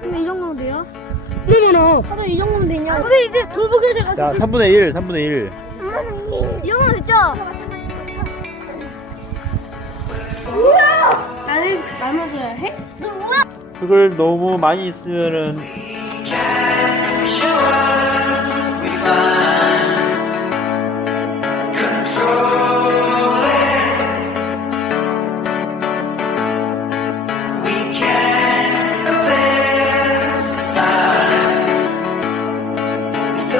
근데 이 정도면 돼요? 너무 많아 선이 정도면 되냐? 아, 선 이제 돌보기를 제가 가지분의1 3분의 1이 음, 정도면 됐죠? 우 나는 나눠줘야 해? 그걸 너무 많이 있으면은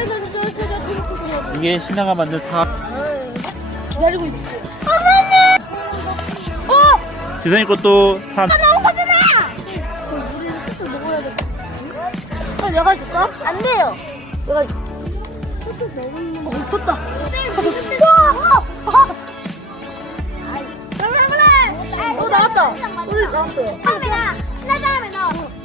,ento ,ento ,ento 이게 신하가 만든 사. 기다리고 있을게요. 님 아, 어! 지성이 것도 산. 내가 줄까? 안 돼요. 내가 줄게. 어, 다 와! 아! 아! 아! 아! 아! 아! 아! 아! 아!